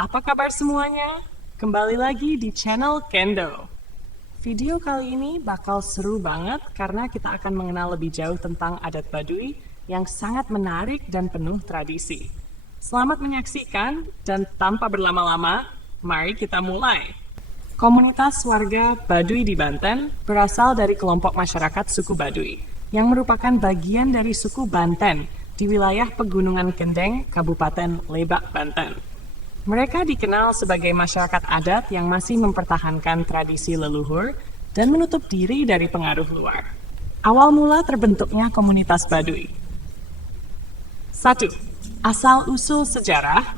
Apa kabar semuanya? Kembali lagi di channel Kendo. Video kali ini bakal seru banget karena kita akan mengenal lebih jauh tentang adat Baduy yang sangat menarik dan penuh tradisi. Selamat menyaksikan dan tanpa berlama-lama, mari kita mulai. Komunitas warga Baduy di Banten berasal dari kelompok masyarakat suku Baduy yang merupakan bagian dari suku Banten di wilayah Pegunungan Kendeng, Kabupaten Lebak, Banten. Mereka dikenal sebagai masyarakat adat yang masih mempertahankan tradisi leluhur dan menutup diri dari pengaruh luar. Awal mula terbentuknya komunitas Baduy. 1. Asal-usul sejarah.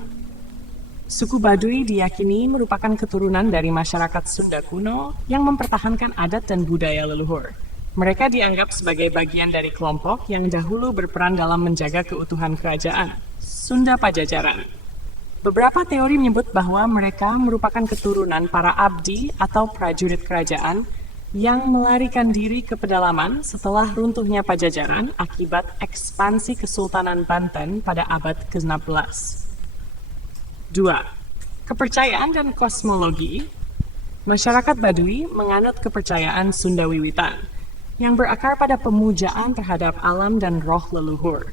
Suku Baduy diyakini merupakan keturunan dari masyarakat Sunda kuno yang mempertahankan adat dan budaya leluhur. Mereka dianggap sebagai bagian dari kelompok yang dahulu berperan dalam menjaga keutuhan kerajaan Sunda Pajajaran. Beberapa teori menyebut bahwa mereka merupakan keturunan para abdi atau prajurit kerajaan yang melarikan diri ke pedalaman setelah runtuhnya Pajajaran akibat ekspansi Kesultanan Banten pada abad ke-16. 2. Kepercayaan dan kosmologi. Masyarakat Baduy menganut kepercayaan Sunda Wiwitan yang berakar pada pemujaan terhadap alam dan roh leluhur.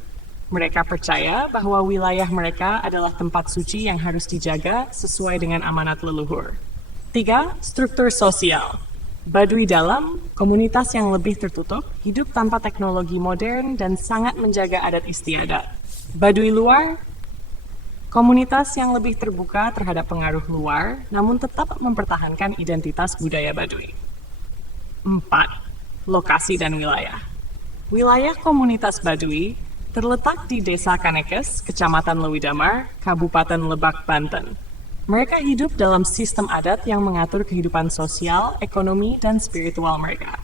Mereka percaya bahwa wilayah mereka adalah tempat suci yang harus dijaga sesuai dengan amanat leluhur. 3. Struktur sosial. Baduy dalam, komunitas yang lebih tertutup, hidup tanpa teknologi modern dan sangat menjaga adat istiadat. Baduy luar, komunitas yang lebih terbuka terhadap pengaruh luar, namun tetap mempertahankan identitas budaya Baduy. 4. Lokasi dan wilayah. Wilayah komunitas Baduy terletak di Desa Kanekes, Kecamatan Lewidamar, Kabupaten Lebak, Banten. Mereka hidup dalam sistem adat yang mengatur kehidupan sosial, ekonomi, dan spiritual mereka.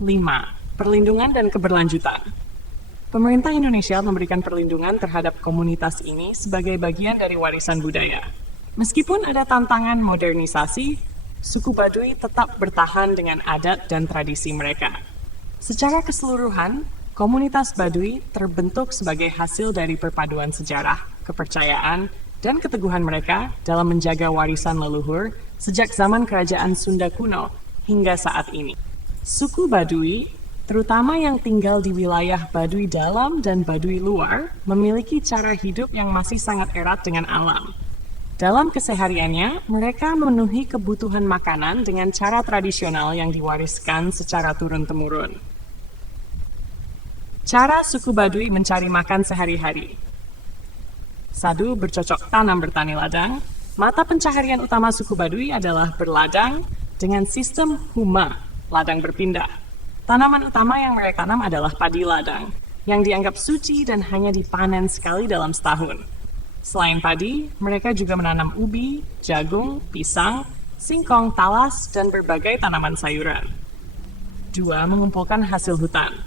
5. Perlindungan dan keberlanjutan. Pemerintah Indonesia memberikan perlindungan terhadap komunitas ini sebagai bagian dari warisan budaya. Meskipun ada tantangan modernisasi, suku Baduy tetap bertahan dengan adat dan tradisi mereka. Secara keseluruhan, komunitas Baduy terbentuk sebagai hasil dari perpaduan sejarah, kepercayaan, dan keteguhan mereka dalam menjaga warisan leluhur sejak zaman kerajaan Sunda kuno hingga saat ini. Suku Baduy, terutama yang tinggal di wilayah Baduy dalam dan Baduy luar, memiliki cara hidup yang masih sangat erat dengan alam. Dalam kesehariannya, mereka memenuhi kebutuhan makanan dengan cara tradisional yang diwariskan secara turun-temurun. Cara suku Baduy mencari makan sehari-hari. 1. Bercocok tanam bertani ladang. Mata pencaharian utama suku Baduy adalah berladang dengan sistem huma, ladang berpindah. Tanaman utama yang mereka tanam adalah padi ladang, yang dianggap suci dan hanya dipanen sekali dalam setahun. Selain padi, mereka juga menanam ubi, jagung, pisang, singkong, talas, dan berbagai tanaman sayuran. 2. Mengumpulkan hasil hutan.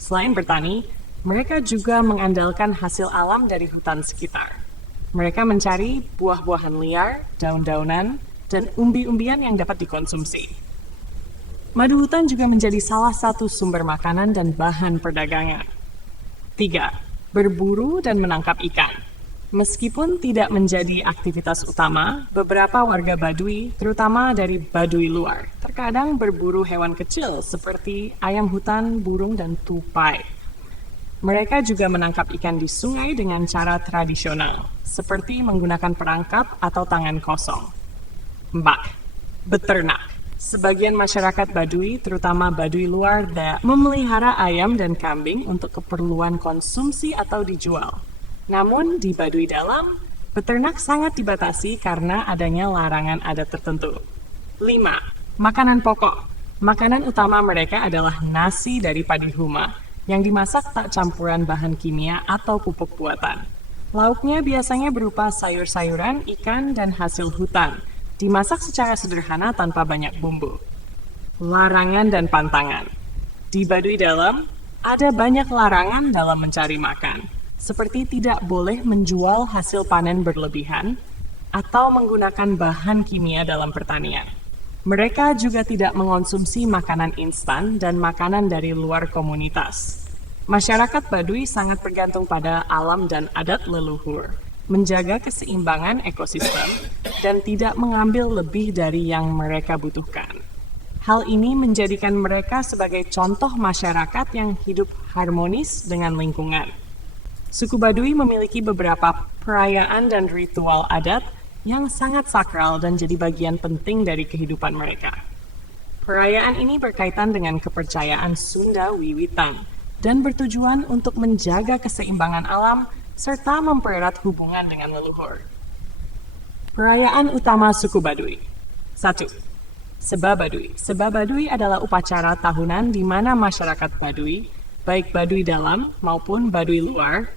Selain bertani, mereka juga mengandalkan hasil alam dari hutan sekitar. Mereka mencari buah-buahan liar, daun-daunan, dan umbi-umbian yang dapat dikonsumsi. Madu hutan juga menjadi salah satu sumber makanan dan bahan perdagangan. 3. Berburu dan menangkap ikan. Meskipun tidak menjadi aktivitas utama, beberapa warga Baduy, terutama dari Baduy luar, terkadang berburu hewan kecil seperti ayam hutan, burung, dan tupai. Mereka juga menangkap ikan di sungai dengan cara tradisional, seperti menggunakan perangkap atau tangan kosong. 4. Beternak. Sebagian masyarakat Baduy, terutama Baduy luar, memelihara ayam dan kambing untuk keperluan konsumsi atau dijual. Namun di Baduy dalam, peternak sangat dibatasi karena adanya larangan adat tertentu. 5. Makanan pokok. Makanan utama mereka adalah nasi dari padi huma, yang dimasak tak campuran bahan kimia atau pupuk buatan. Lauknya biasanya berupa sayur-sayuran, ikan, dan hasil hutan, dimasak secara sederhana tanpa banyak bumbu. Larangan dan pantangan. Di Baduy dalam, ada banyak larangan dalam mencari makan, seperti tidak boleh menjual hasil panen berlebihan atau menggunakan bahan kimia dalam pertanian. Mereka juga tidak mengonsumsi makanan instan dan makanan dari luar komunitas. Masyarakat Baduy sangat bergantung pada alam dan adat leluhur. menjaga keseimbangan ekosistem, dan tidak mengambil lebih dari yang mereka butuhkan. Hal ini menjadikan mereka sebagai contoh masyarakat yang hidup harmonis dengan lingkungan. Suku Baduy memiliki beberapa perayaan dan ritual adat yang sangat sakral dan jadi bagian penting dari kehidupan mereka. Perayaan ini berkaitan dengan kepercayaan Sunda Wiwitan dan bertujuan untuk menjaga keseimbangan alam serta mempererat hubungan dengan leluhur. Perayaan utama suku Baduy. 1. Seba Baduy. Seba Baduy adalah upacara tahunan di mana masyarakat Baduy, baik Baduy dalam maupun Baduy luar,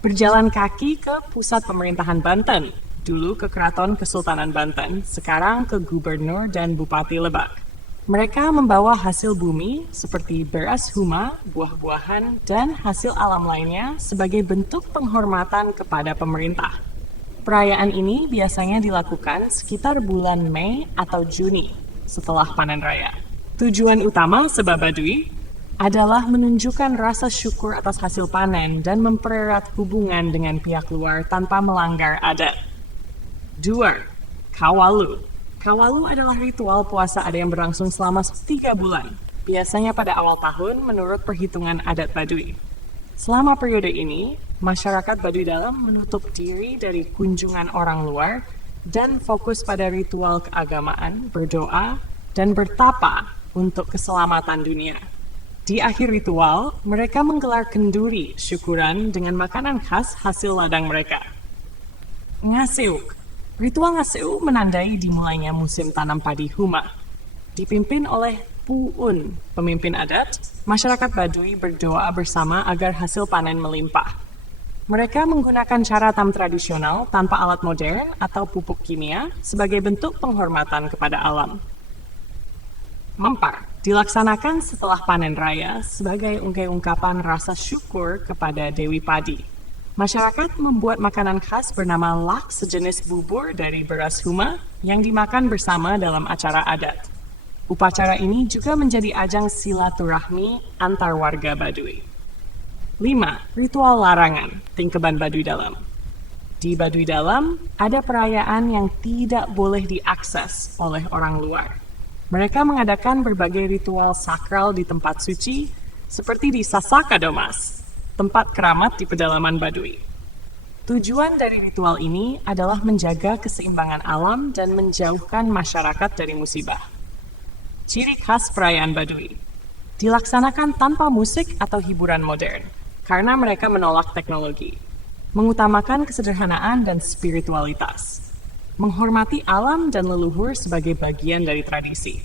berjalan kaki ke pusat pemerintahan Banten, dulu ke Keraton Kesultanan Banten, sekarang ke Gubernur dan Bupati Lebak. Mereka membawa hasil bumi seperti beras huma, buah-buahan, dan hasil alam lainnya sebagai bentuk penghormatan kepada pemerintah. Perayaan ini biasanya dilakukan sekitar bulan Mei atau Juni setelah panen raya. Tujuan utama Seba Baduy adalah menunjukkan rasa syukur atas hasil panen dan mempererat hubungan dengan pihak luar tanpa melanggar adat. 2. Kawalu. Kawalu adalah ritual puasa ada yang berlangsung selama 3 bulan, biasanya pada awal tahun menurut perhitungan adat Baduy. Selama periode ini, masyarakat Baduy dalam menutup diri dari kunjungan orang luar dan fokus pada ritual keagamaan, berdoa, dan bertapa untuk keselamatan dunia. Di akhir ritual, mereka menggelar kenduri syukuran dengan makanan khas hasil ladang mereka. Ngaseuk. Ritual Ngaseuk menandai dimulainya musim tanam padi huma. Dipimpin oleh Puun, pemimpin adat, masyarakat Baduy berdoa bersama agar hasil panen melimpah. Mereka menggunakan cara tam tradisional tanpa alat modern atau pupuk kimia sebagai bentuk penghormatan kepada alam. Mempar dilaksanakan setelah panen raya sebagai ungkapan rasa syukur kepada Dewi Padi. Masyarakat membuat makanan khas bernama lak, sejenis bubur dari beras huma yang dimakan bersama dalam acara adat. Upacara ini juga menjadi ajang silaturahmi antar warga Baduy. 5. Ritual larangan, Tingkeban Baduy Dalam. Di Baduy Dalam, ada perayaan yang tidak boleh diakses oleh orang luar. Mereka mengadakan berbagai ritual sakral di tempat suci, seperti di Sasaka Domas, tempat keramat di pedalaman Baduy. Tujuan dari ritual ini adalah menjaga keseimbangan alam dan menjauhkan masyarakat dari musibah. Ciri khas perayaan Baduy dilaksanakan tanpa musik atau hiburan modern, karena mereka menolak teknologi, mengutamakan kesederhanaan dan spiritualitas, menghormati alam dan leluhur sebagai bagian dari tradisi.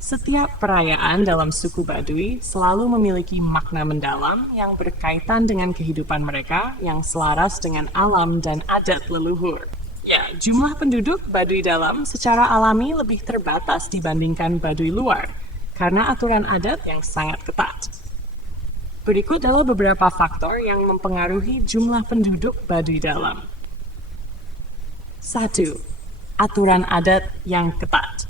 Setiap perayaan dalam suku Baduy selalu memiliki makna mendalam yang berkaitan dengan kehidupan mereka yang selaras dengan alam dan adat leluhur. Ya, jumlah penduduk Baduy Dalam secara alami lebih terbatas dibandingkan Baduy luar, karena aturan adat yang sangat ketat. Berikut adalah beberapa faktor yang mempengaruhi jumlah penduduk Baduy Dalam. 1. Aturan adat yang ketat.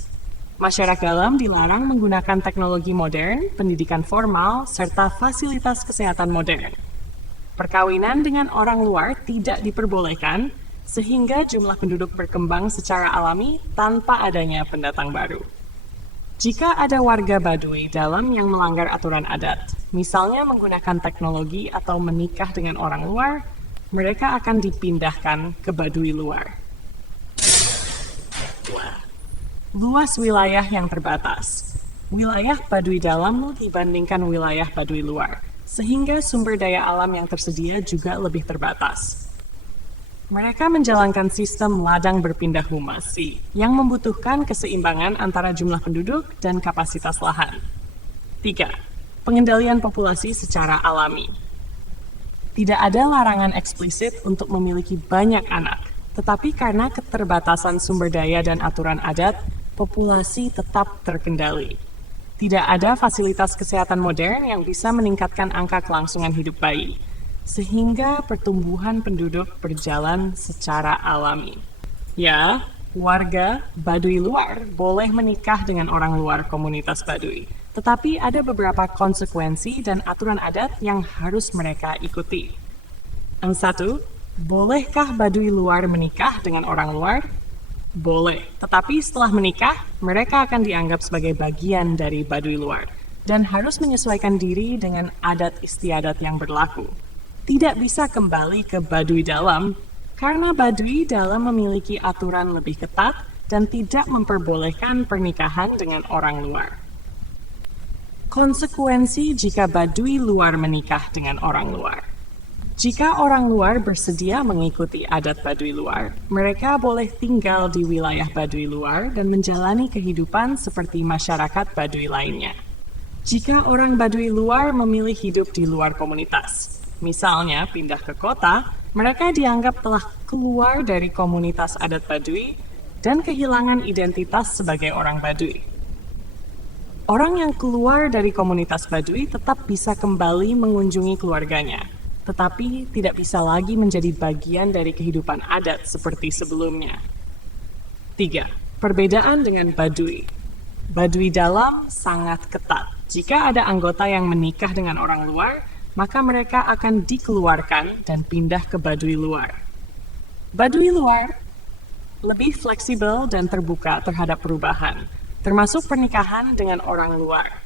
Masyarakat dalam dilarang menggunakan teknologi modern, pendidikan formal, serta fasilitas kesehatan modern. Perkawinan dengan orang luar tidak diperbolehkan, sehingga jumlah penduduk berkembang secara alami tanpa adanya pendatang baru. Jika ada warga Baduy dalam yang melanggar aturan adat, misalnya menggunakan teknologi atau menikah dengan orang luar, mereka akan dipindahkan ke Baduy luar. Luas wilayah yang terbatas. Wilayah Baduy Dalam dibandingkan wilayah Baduy luar, sehingga sumber daya alam yang tersedia juga lebih terbatas. Mereka menjalankan sistem ladang berpindah humasi yang membutuhkan keseimbangan antara jumlah penduduk dan kapasitas lahan. 3. Pengendalian populasi secara alami. Tidak ada larangan eksplisit untuk memiliki banyak anak, tetapi karena keterbatasan sumber daya dan aturan adat, populasi tetap terkendali. Tidak ada fasilitas kesehatan modern yang bisa meningkatkan angka kelangsungan hidup bayi, sehingga pertumbuhan penduduk berjalan secara alami. Ya, warga Baduy luar boleh menikah dengan orang luar komunitas Baduy, tetapi ada beberapa konsekuensi dan aturan adat yang harus mereka ikuti. Yang 1, Bolehkah Baduy luar menikah dengan orang luar? Boleh, tetapi setelah menikah, mereka akan dianggap sebagai bagian dari Baduy luar dan harus menyesuaikan diri dengan adat istiadat yang berlaku. Tidak bisa kembali ke Baduy dalam, karena Baduy dalam memiliki aturan lebih ketat dan tidak memperbolehkan pernikahan dengan orang luar. Konsekuensi jika Baduy luar menikah dengan orang luar. Jika orang luar bersedia mengikuti adat Baduy luar, mereka boleh tinggal di wilayah Baduy luar dan menjalani kehidupan seperti masyarakat Baduy lainnya. Jika orang Baduy luar memilih hidup di luar komunitas, misalnya pindah ke kota, mereka dianggap telah keluar dari komunitas adat Baduy dan kehilangan identitas sebagai orang Baduy. Orang yang keluar dari komunitas Baduy tetap bisa kembali mengunjungi keluarganya, tetapi tidak bisa lagi menjadi bagian dari kehidupan adat seperti sebelumnya. 3. Perbedaan dengan Baduy. Baduy dalam sangat ketat. Jika ada anggota yang menikah dengan orang luar, maka mereka akan dikeluarkan dan pindah ke Baduy luar. Baduy luar lebih fleksibel dan terbuka terhadap perubahan, termasuk pernikahan dengan orang luar.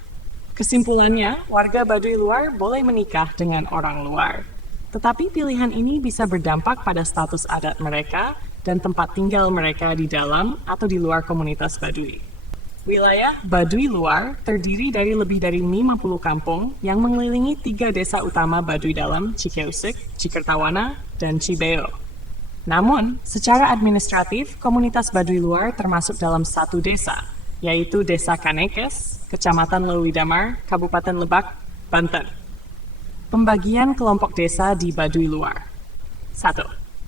Kesimpulannya, warga Baduy luar boleh menikah dengan orang luar. Tetapi pilihan ini bisa berdampak pada status adat mereka dan tempat tinggal mereka di dalam atau di luar komunitas Baduy. Wilayah Baduy luar terdiri dari lebih dari 50 kampung yang mengelilingi 3 desa utama Baduy dalam, Cikeusik, Cikertawana, dan Cibeo. Namun, secara administratif, komunitas Baduy luar termasuk dalam satu desa, yaitu Desa Kanekes, Kecamatan Leuwidamar, Kabupaten Lebak, Banten. Pembagian kelompok desa di Baduy luar. 1.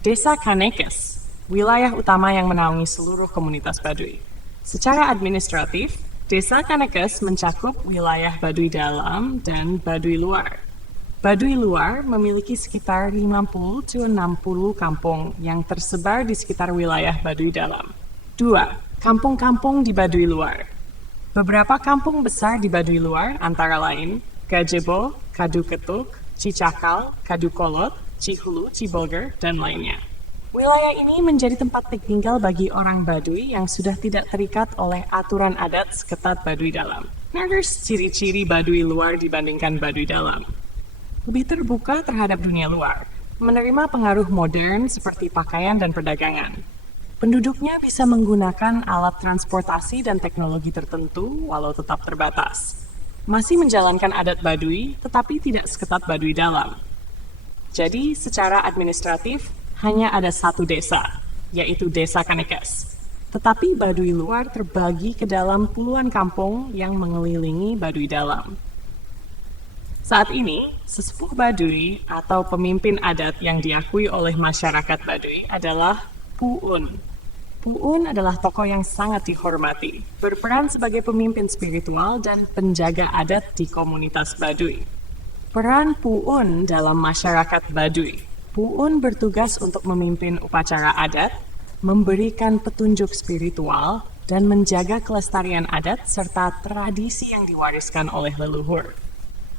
Desa Kanekes, wilayah utama yang menaungi seluruh komunitas Baduy. Secara administratif, Desa Kanekes mencakup wilayah Baduy dalam dan Baduy luar. Baduy luar memiliki sekitar 50-60 kampung yang tersebar di sekitar wilayah Baduy dalam. 2. Kampung-kampung di Baduy luar. Beberapa kampung besar di Baduy luar antara lain Gajebo, Kadu Ketuk, Cicakal, Kadu Kolot, Cihulu, Cibolger, dan lainnya. Wilayah ini menjadi tempat tinggal bagi orang Baduy yang sudah tidak terikat oleh aturan adat seketat Baduy dalam. Narus ciri-ciri Baduy luar dibandingkan Baduy dalam. Lebih terbuka terhadap dunia luar, menerima pengaruh modern seperti pakaian dan perdagangan. Penduduknya bisa menggunakan alat transportasi dan teknologi tertentu walau tetap terbatas. Masih menjalankan adat Baduy, tetapi tidak seketat Baduy dalam. Jadi, secara administratif, hanya ada satu desa, yaitu Desa Kanekes. Tetapi Baduy luar terbagi ke dalam puluhan kampung yang mengelilingi Baduy dalam. Saat ini, sesepuh Baduy atau pemimpin adat yang diakui oleh masyarakat Baduy adalah Puun. Puun adalah tokoh yang sangat dihormati, berperan sebagai pemimpin spiritual dan penjaga adat di komunitas Baduy. Peran Puun dalam masyarakat Baduy. Puun bertugas untuk memimpin upacara adat, memberikan petunjuk spiritual, dan menjaga kelestarian adat serta tradisi yang diwariskan oleh leluhur.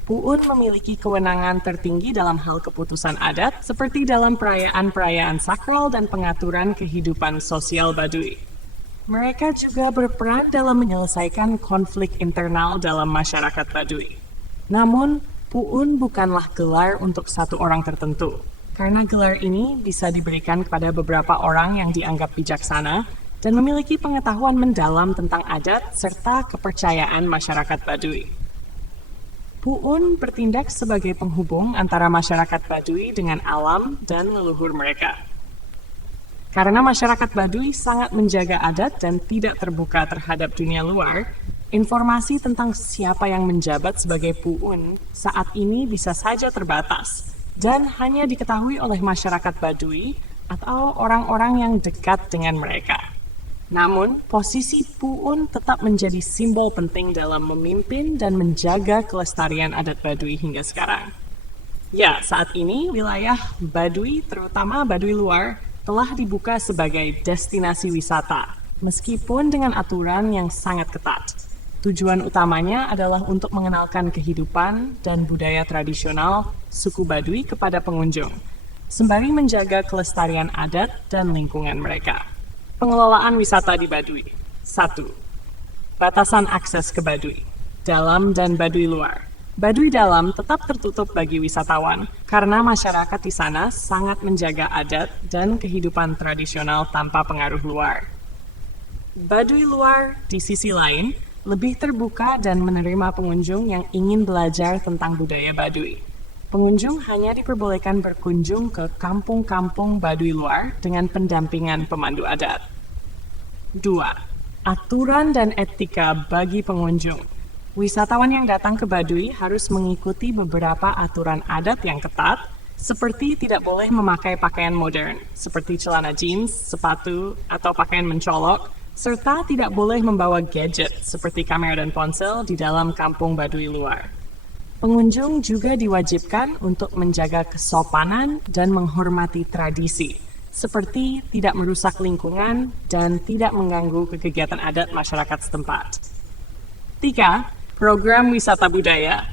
Puun memiliki kewenangan tertinggi dalam hal keputusan adat, seperti dalam perayaan-perayaan sakral dan pengaturan kehidupan sosial Baduy. Mereka juga berperan dalam menyelesaikan konflik internal dalam masyarakat Baduy. Namun, Puun bukanlah gelar untuk satu orang tertentu, karena gelar ini bisa diberikan kepada beberapa orang yang dianggap bijaksana dan memiliki pengetahuan mendalam tentang adat serta kepercayaan masyarakat Baduy. Puun bertindak sebagai penghubung antara masyarakat Baduy dengan alam dan leluhur mereka. Karena masyarakat Baduy sangat menjaga adat dan tidak terbuka terhadap dunia luar, informasi tentang siapa yang menjabat sebagai Puun saat ini bisa saja terbatas dan hanya diketahui oleh masyarakat Baduy atau orang-orang yang dekat dengan mereka. Namun, posisi Puun tetap menjadi simbol penting dalam memimpin dan menjaga kelestarian adat Baduy hingga sekarang. Ya, saat ini wilayah Baduy, terutama Baduy luar, telah dibuka sebagai destinasi wisata, meskipun dengan aturan yang sangat ketat. Tujuan utamanya adalah untuk mengenalkan kehidupan dan budaya tradisional suku Baduy kepada pengunjung, sembari menjaga kelestarian adat dan lingkungan mereka. Pengelolaan wisata di Baduy. 1. Batasan akses ke Baduy, dalam dan Baduy luar. Baduy dalam tetap tertutup bagi wisatawan karena masyarakat di sana sangat menjaga adat dan kehidupan tradisional tanpa pengaruh luar. Baduy luar, di sisi lain, lebih terbuka dan menerima pengunjung yang ingin belajar tentang budaya Baduy. Pengunjung hanya diperbolehkan berkunjung ke kampung-kampung Baduy luar dengan pendampingan pemandu adat. 2. Aturan dan etika bagi pengunjung. Wisatawan yang datang ke Baduy harus mengikuti beberapa aturan adat yang ketat, seperti tidak boleh memakai pakaian modern, seperti celana jeans, sepatu, atau pakaian mencolok, serta tidak boleh membawa gadget, seperti kamera dan ponsel, di dalam kampung Baduy luar. Pengunjung juga diwajibkan untuk menjaga kesopanan dan menghormati tradisi, seperti tidak merusak lingkungan dan tidak mengganggu kegiatan adat masyarakat setempat. 3. Program wisata budaya.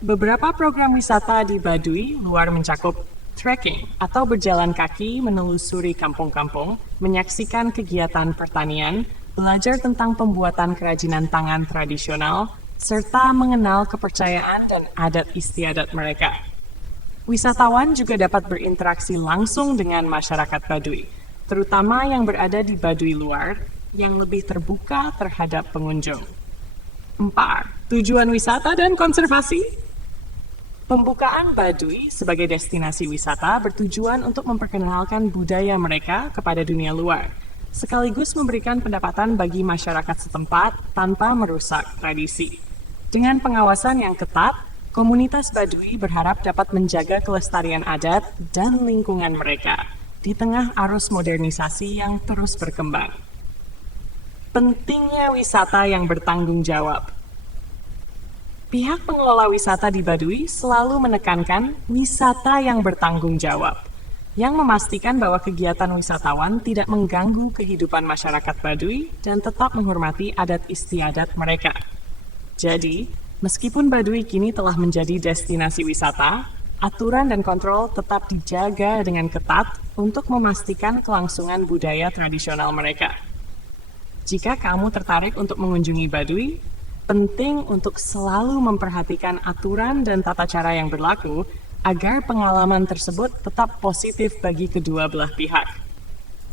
Beberapa program wisata di Baduy luar mencakup trekking atau berjalan kaki menelusuri kampung-kampung, menyaksikan kegiatan pertanian, belajar tentang pembuatan kerajinan tangan tradisional, serta mengenal kepercayaan dan adat istiadat mereka. Wisatawan juga dapat berinteraksi langsung dengan masyarakat Baduy, terutama yang berada di Baduy luar, yang lebih terbuka terhadap pengunjung. 4. Tujuan wisata dan konservasi. Pembukaan Baduy sebagai destinasi wisata bertujuan untuk memperkenalkan budaya mereka kepada dunia luar, sekaligus memberikan pendapatan bagi masyarakat setempat tanpa merusak tradisi. Dengan pengawasan yang ketat, komunitas Baduy berharap dapat menjaga kelestarian adat dan lingkungan mereka di tengah arus modernisasi yang terus berkembang. Pentingnya wisata yang bertanggung jawab. Pihak pengelola wisata di Baduy selalu menekankan wisata yang bertanggung jawab, yang memastikan bahwa kegiatan wisatawan tidak mengganggu kehidupan masyarakat Baduy dan tetap menghormati adat istiadat mereka. Jadi, meskipun Baduy kini telah menjadi destinasi wisata, aturan dan kontrol tetap dijaga dengan ketat untuk memastikan kelangsungan budaya tradisional mereka. Jika kamu tertarik untuk mengunjungi Baduy, penting untuk selalu memperhatikan aturan dan tata cara yang berlaku agar pengalaman tersebut tetap positif bagi kedua belah pihak.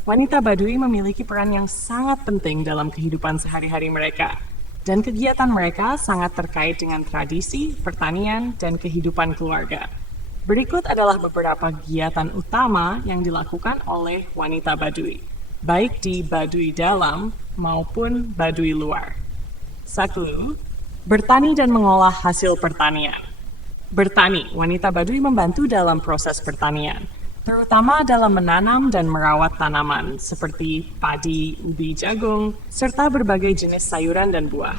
Wanita Baduy memiliki peran yang sangat penting dalam kehidupan sehari-hari mereka, dan kegiatan mereka sangat terkait dengan tradisi, pertanian, dan kehidupan keluarga. Berikut adalah beberapa kegiatan utama yang dilakukan oleh wanita Baduy, baik di Baduy dalam maupun Baduy luar. 1. Bertani dan mengolah hasil pertanian. Bertani, wanita Baduy membantu dalam proses pertanian, terutama dalam menanam dan merawat tanaman seperti padi, ubi, jagung, serta berbagai jenis sayuran dan buah.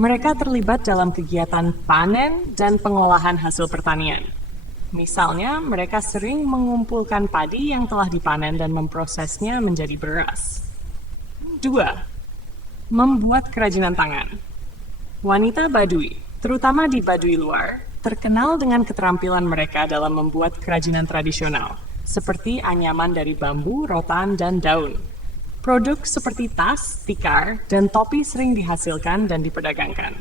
Mereka terlibat dalam kegiatan panen dan pengolahan hasil pertanian. Misalnya, mereka sering mengumpulkan padi yang telah dipanen dan memprosesnya menjadi beras. 2. Membuat kerajinan tangan. Wanita Baduy, terutama di Baduy luar, terkenal dengan keterampilan mereka dalam membuat kerajinan tradisional, seperti anyaman dari bambu, rotan, dan daun. Produk seperti tas, tikar, dan topi sering dihasilkan dan diperdagangkan.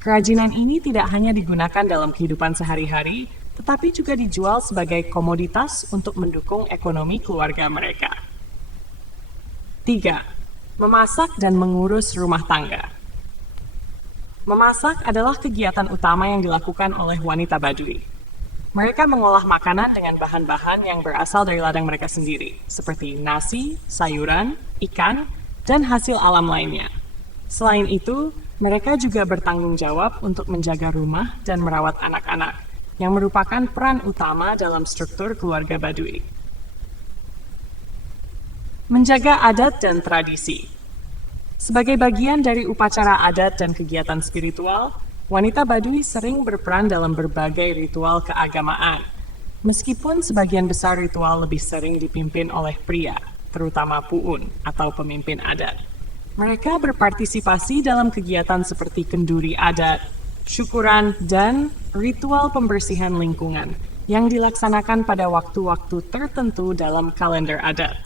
Kerajinan ini tidak hanya digunakan dalam kehidupan sehari-hari, tetapi juga dijual sebagai komoditas untuk mendukung ekonomi keluarga mereka. 3. Memasak dan mengurus rumah tangga. Memasak adalah kegiatan utama yang dilakukan oleh wanita Baduy. Mereka mengolah makanan dengan bahan-bahan yang berasal dari ladang mereka sendiri, seperti nasi, sayuran, ikan, dan hasil alam lainnya. Selain itu, mereka juga bertanggung jawab untuk menjaga rumah dan merawat anak-anak, yang merupakan peran utama dalam struktur keluarga Baduy. Menjaga adat dan tradisi. Sebagai bagian dari upacara adat dan kegiatan spiritual, wanita Baduy sering berperan dalam berbagai ritual keagamaan, meskipun sebagian besar ritual lebih sering dipimpin oleh pria, terutama pu'un atau pemimpin adat. Mereka berpartisipasi dalam kegiatan seperti kenduri adat, syukuran, dan ritual pembersihan lingkungan yang dilaksanakan pada waktu-waktu tertentu dalam kalender adat.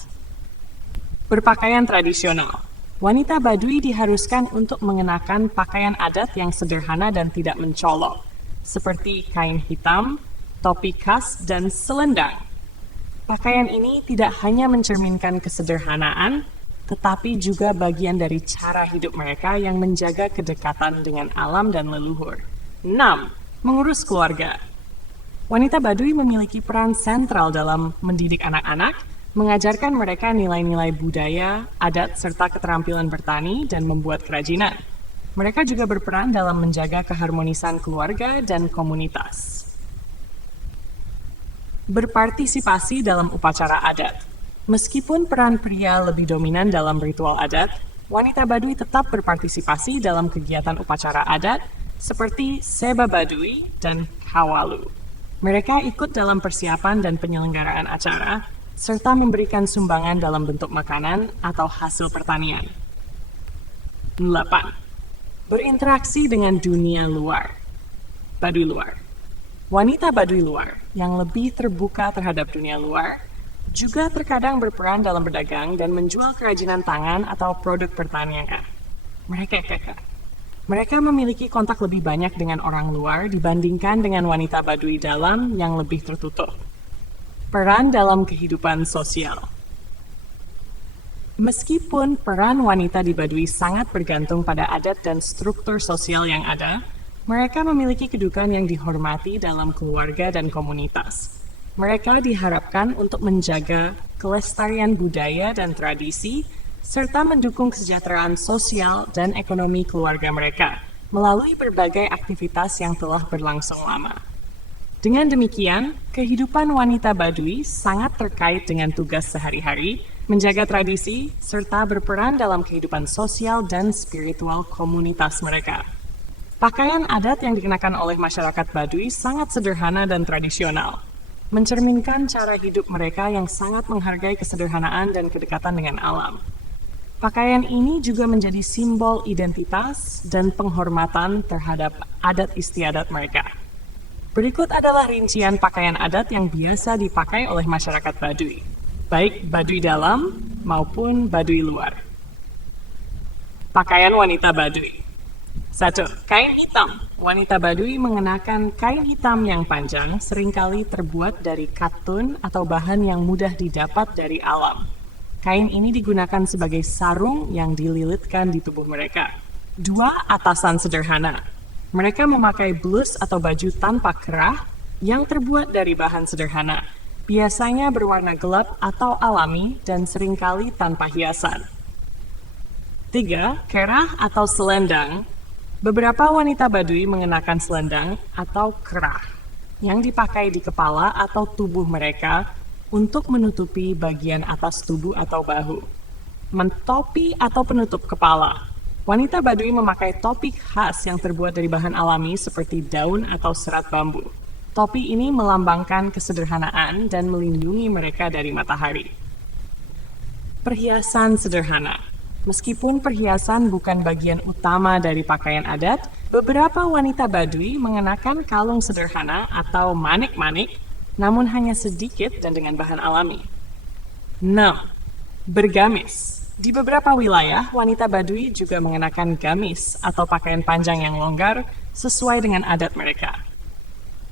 Berpakaian tradisional. Wanita Baduy diharuskan untuk mengenakan pakaian adat yang sederhana dan tidak mencolok, seperti kain hitam, topi khas, dan selendang. Pakaian ini tidak hanya mencerminkan kesederhanaan, tetapi juga bagian dari cara hidup mereka yang menjaga kedekatan dengan alam dan leluhur. 6. Mengurus keluarga. Wanita Baduy memiliki peran sentral dalam mendidik anak-anak, mengajarkan mereka nilai-nilai budaya, adat, serta keterampilan bertani dan membuat kerajinan. Mereka juga berperan dalam menjaga keharmonisan keluarga dan komunitas. Berpartisipasi dalam upacara adat. Meskipun peran pria lebih dominan dalam ritual adat, wanita Baduy tetap berpartisipasi dalam kegiatan upacara adat seperti Seba Baduy dan Kawalu. Mereka ikut dalam persiapan dan penyelenggaraan acara, serta memberikan sumbangan dalam bentuk makanan atau hasil pertanian. 8. Berinteraksi dengan dunia luar. Baduy luar. Wanita Baduy luar yang lebih terbuka terhadap dunia luar juga terkadang berperan dalam berdagang dan menjual kerajinan tangan atau produk pertanian. Mereka memiliki kontak lebih banyak dengan orang luar dibandingkan dengan wanita Baduy dalam yang lebih tertutup. Peran dalam kehidupan sosial. Meskipun peran wanita di Baduy sangat bergantung pada adat dan struktur sosial yang ada, mereka memiliki kedudukan yang dihormati dalam keluarga dan komunitas. Mereka diharapkan untuk menjaga kelestarian budaya dan tradisi, serta mendukung kesejahteraan sosial dan ekonomi keluarga mereka melalui berbagai aktivitas yang telah berlangsung lama. Dengan demikian, kehidupan wanita Baduy sangat terkait dengan tugas sehari-hari, menjaga tradisi, serta berperan dalam kehidupan sosial dan spiritual komunitas mereka. Pakaian adat yang dikenakan oleh masyarakat Baduy sangat sederhana dan tradisional, mencerminkan cara hidup mereka yang sangat menghargai kesederhanaan dan kedekatan dengan alam. Pakaian ini juga menjadi simbol identitas dan penghormatan terhadap adat istiadat mereka. Berikut adalah rincian pakaian adat yang biasa dipakai oleh masyarakat Baduy, baik Baduy dalam maupun Baduy luar. Pakaian wanita Baduy. 1. Kain hitam. Wanita Baduy mengenakan kain hitam yang panjang seringkali terbuat dari katun atau bahan yang mudah didapat dari alam. Kain ini digunakan sebagai sarung yang dililitkan di tubuh mereka. 2. Atasan sederhana. Mereka memakai blus atau baju tanpa kerah yang terbuat dari bahan sederhana, biasanya berwarna gelap atau alami dan seringkali tanpa hiasan. 3. Kerah atau selendang. Beberapa wanita Baduy mengenakan selendang atau kerah yang dipakai di kepala atau tubuh mereka untuk menutupi bagian atas tubuh atau bahu. Mentopi atau penutup kepala. Wanita Baduy memakai topi khas yang terbuat dari bahan alami seperti daun atau serat bambu. Topi ini melambangkan kesederhanaan dan melindungi mereka dari matahari. Perhiasan sederhana. Meskipun perhiasan bukan bagian utama dari pakaian adat, beberapa wanita Baduy mengenakan kalung sederhana atau manik-manik, namun hanya sedikit dan dengan bahan alami. 6. Bergamis. Di beberapa wilayah, wanita Baduy juga mengenakan gamis atau pakaian panjang yang longgar sesuai dengan adat mereka.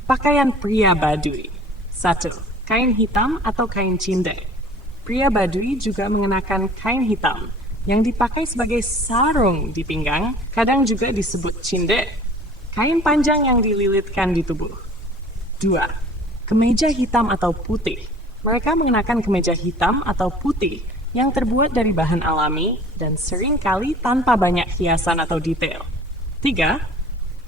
Pakaian pria Baduy. 1. Kain hitam atau kain cinde. Pria Baduy juga mengenakan kain hitam yang dipakai sebagai sarung di pinggang, kadang juga disebut cinde, kain panjang yang dililitkan di tubuh. 2. Kemeja hitam atau putih. Mereka mengenakan kemeja hitam atau putih yang terbuat dari bahan alami dan seringkali tanpa banyak hiasan atau detail. 3.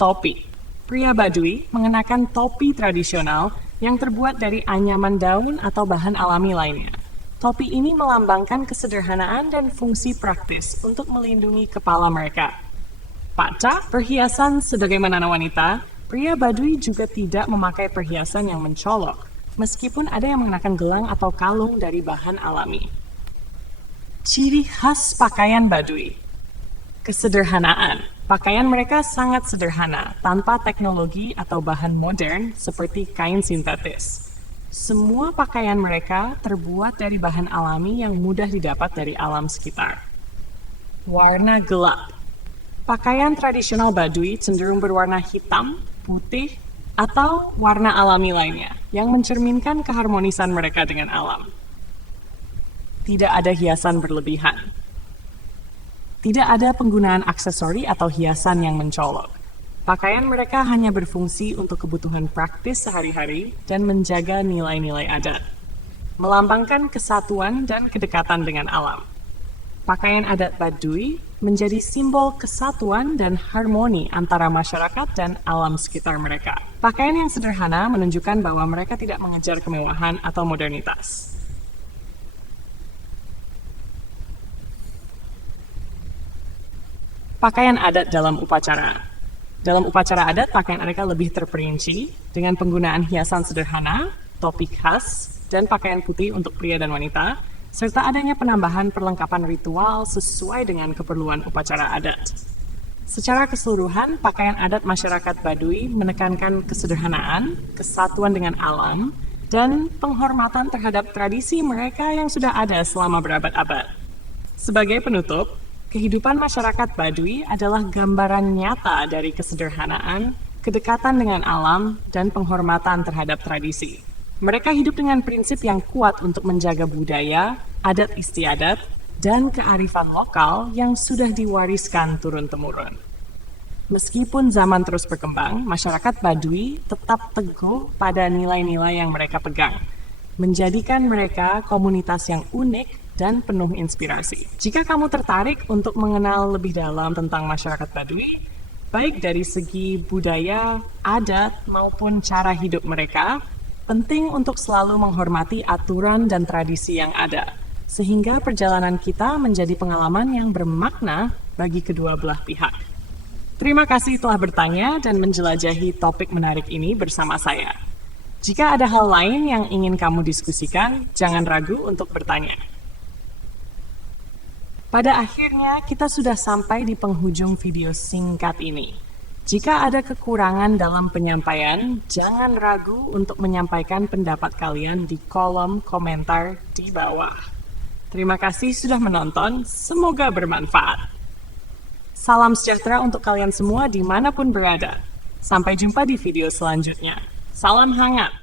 Topi. Pria Baduy mengenakan topi tradisional yang terbuat dari anyaman daun atau bahan alami lainnya. Topi ini melambangkan kesederhanaan dan fungsi praktis untuk melindungi kepala mereka. Pada perhiasan sebagaimana wanita, pria Baduy juga tidak memakai perhiasan yang mencolok, meskipun ada yang mengenakan gelang atau kalung dari bahan alami. Ciri khas pakaian Baduy. Kesederhanaan. Pakaian mereka sangat sederhana, tanpa teknologi atau bahan modern seperti kain sintetis. Semua pakaian mereka terbuat dari bahan alami yang mudah didapat dari alam sekitar. Warna gelap. Pakaian tradisional Baduy cenderung berwarna hitam, putih, atau warna alami lainnya yang mencerminkan keharmonisan mereka dengan alam. Tidak ada hiasan berlebihan. Tidak ada penggunaan aksesori atau hiasan yang mencolok. Pakaian mereka hanya berfungsi untuk kebutuhan praktis sehari-hari dan menjaga nilai-nilai adat, melambangkan kesatuan dan kedekatan dengan alam. Pakaian adat Baduy menjadi simbol kesatuan dan harmoni antara masyarakat dan alam sekitar mereka. Pakaian yang sederhana menunjukkan bahwa mereka tidak mengejar kemewahan atau modernitas. Pakaian adat dalam upacara. Dalam upacara adat, pakaian mereka lebih terperinci dengan penggunaan hiasan sederhana, topi khas, dan pakaian putih untuk pria dan wanita, serta adanya penambahan perlengkapan ritual sesuai dengan keperluan upacara adat. Secara keseluruhan, pakaian adat masyarakat Baduy menekankan kesederhanaan, kesatuan dengan alam, dan penghormatan terhadap tradisi mereka yang sudah ada selama berabad-abad. Sebagai penutup, kehidupan masyarakat Baduy adalah gambaran nyata dari kesederhanaan, kedekatan dengan alam, dan penghormatan terhadap tradisi. Mereka hidup dengan prinsip yang kuat untuk menjaga budaya, adat istiadat, dan kearifan lokal yang sudah diwariskan turun-temurun. Meskipun zaman terus berkembang, masyarakat Baduy tetap teguh pada nilai-nilai yang mereka pegang, menjadikan mereka komunitas yang unik dan penuh inspirasi. Jika kamu tertarik untuk mengenal lebih dalam tentang masyarakat Baduy, baik dari segi budaya, adat, maupun cara hidup mereka, penting untuk selalu menghormati aturan dan tradisi yang ada, sehingga perjalanan kita menjadi pengalaman yang bermakna bagi kedua belah pihak. Terima kasih telah bertanya dan menjelajahi topik menarik ini bersama saya. Jika ada hal lain yang ingin kamu diskusikan, jangan ragu untuk bertanya. Pada akhirnya, kita sudah sampai di penghujung video singkat ini. Jika ada kekurangan dalam penyampaian, jangan ragu untuk menyampaikan pendapat kalian di kolom komentar di bawah. Terima kasih sudah menonton, semoga bermanfaat. Salam sejahtera untuk kalian semua dimanapun berada. Sampai jumpa di video selanjutnya. Salam hangat.